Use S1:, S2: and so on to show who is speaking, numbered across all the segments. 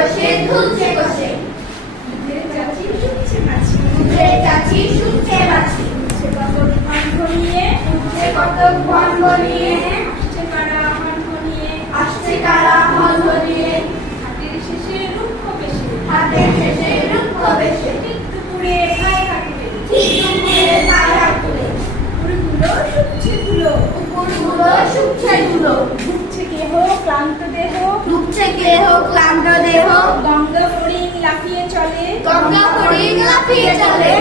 S1: বসে
S2: ধুলছে কষে
S1: চাচি
S2: বাছি
S1: কত
S2: উঠছে ঘন ঘনিয়ে
S1: আসছে কারা হাতের শেষে রুক্ষ বেশি।
S2: হাতের শেষে রুক্ষ বেশে।
S1: দুপুরে
S2: দুপুরে তুলে
S1: শুকছে ধুলো।
S2: উপরগুলো শুকছে ধুলো।
S1: কেহ ক্লান্ত দেহ।
S2: কেহ ক্লান্ত দেহ।
S1: গঙ্গা ফড়িং লাফিয়ে চলে।
S2: গঙ্গা ফড়িং লাফিয়ে চলে।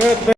S2: Good.